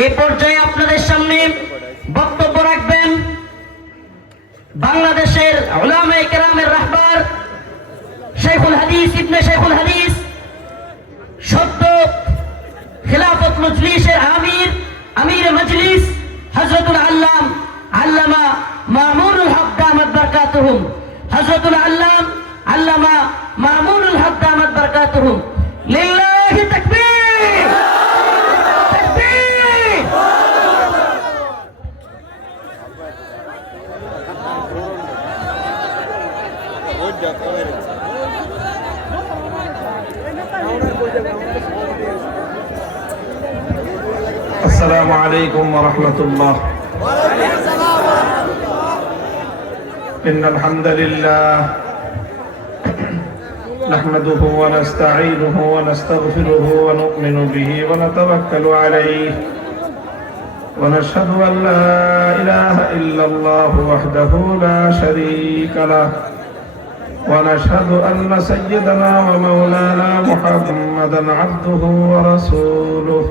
এ পর্যায়ে আপনাদের সামনে বক্তব্য রাখবেন বাংলাদেশের ওলামা রাহবার শেখুল হাদিস ইবনে শেখুল হাদিস, সদ্য খিলাফত মজলিসের আমির আমির মজলিস হজরতুল আল্লাম আল্লামা মামুনুল হক দামাত হজরতুল আল্লাম السلام عليكم ورحمة الله. إن الحمد لله نحمده ونستعينه ونستغفره ونؤمن به ونتوكل عليه. ونشهد أن لا إله إلا الله وحده لا شريك له. ونشهد أن سيدنا ومولانا محمدا عبده ورسوله.